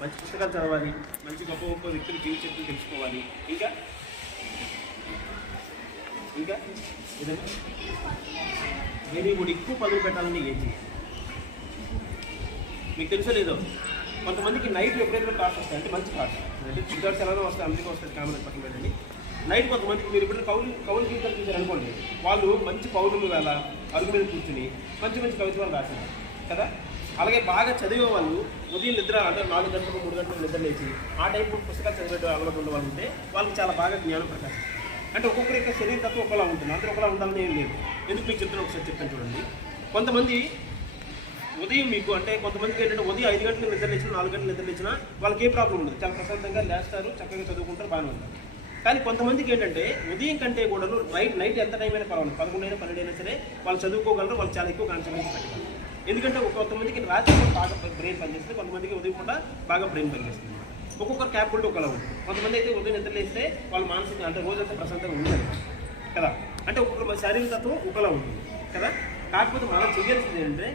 మంచి పుస్తకాలు చదవాలి మంచి గొప్ప గొప్ప వ్యక్తుల జీవితం తెలుసుకోవాలి. ఇంకా? ఇంకా? ఏదైనా? దేని కూడా ఎక్కువ పదులు పెట్టాలని ఏం చేయాలి? మీకు తెలుసో లేదో? కొంతమందికి నైట్ ఎప్పుడైతే కాస్ట్ వస్తాయి అంటే మంచి కాస్ట్ అంటే చిట్టాడ్స్ ఎలానో వస్తాయి అందుకే వస్తుంది కామన్ పక్కన పెట్టండి. నైట్ కొంతమందికి మీరు ఎప్పుడైనా కౌలు కౌలు గీతాలు చూసారనుకోండి వాళ్ళు మంచి పౌర్ణమి వేళ అరుగు మీద కూర్చుని మంచి మంచి కవిత్వాలు రాశారు. కదా? అలాగే బాగా చదివే వాళ్ళు ఉదయం నిద్ర అంటే నాలుగు గంటలకు మూడు గంటలకు నిద్ర లేచి ఆ టైపు పుస్తకాలు చదివే అలవాటు ఉన్న వాళ్ళు ఉంటే వాళ్ళకి చాలా బాగా జ్ఞానం ప్రకాశం అంటే ఒక్కొక్కరి యొక్క శరీర తత్వం ఒకలా ఉంటుంది. అందరూ ఒకలా ఉండాలని ఏం లేదు. ఎందుకు మీకు చెప్తున్నా ఒకసారి చెప్తాను చూడండి. కొంతమంది ఉదయం మీకు అంటే కొంతమందికి ఏంటంటే ఉదయం ఐదు గంటలకు నిద్ర లేచినా నాలుగు గంటలు నిద్ర లేచినా వాళ్ళకి ఏ ప్రాబ్లం ఉండదు. చాలా ప్రశాంతంగా లేస్తారు చక్కగా చదువుకుంటారు బాగానే ఉంటారు. కానీ కొంతమందికి ఏంటంటే ఉదయం కంటే కూడా నైట్ నైట్ ఎంత టైం అయినా పర్వాలేదు. పదకొండు అయినా పన్నెండు అయినా సరే వాళ్ళు చదువుకోగలరు వాళ్ళు చాలా ఎక్కువ కాన్సన్ట్రేషన్ పెట్టగలరు. ఎందుకంటే కొంతమందికి రాత్రి బాగా బ్రెయిన్ పనిచేస్తుంది కొంతమందికి ఉదయం పూట బాగా బ్రెయిన్ పనిచేస్తుంది. ఒక్కొక్కరు క్యాపబిలిటీ ఒకలా ఉంటుంది. కొంతమంది అయితే ఉదయం నిద్ర లేస్తే వాళ్ళు మానసిక అంటే రోజంతా ప్రశాంతంగా ఉండదు కదా? అంటే ఒక్కొక్కరు శారీరక తత్వం ఒకలా ఉంటుంది. కదా? కాకపోతే మనం చేయాల్సింది ఏంటంటే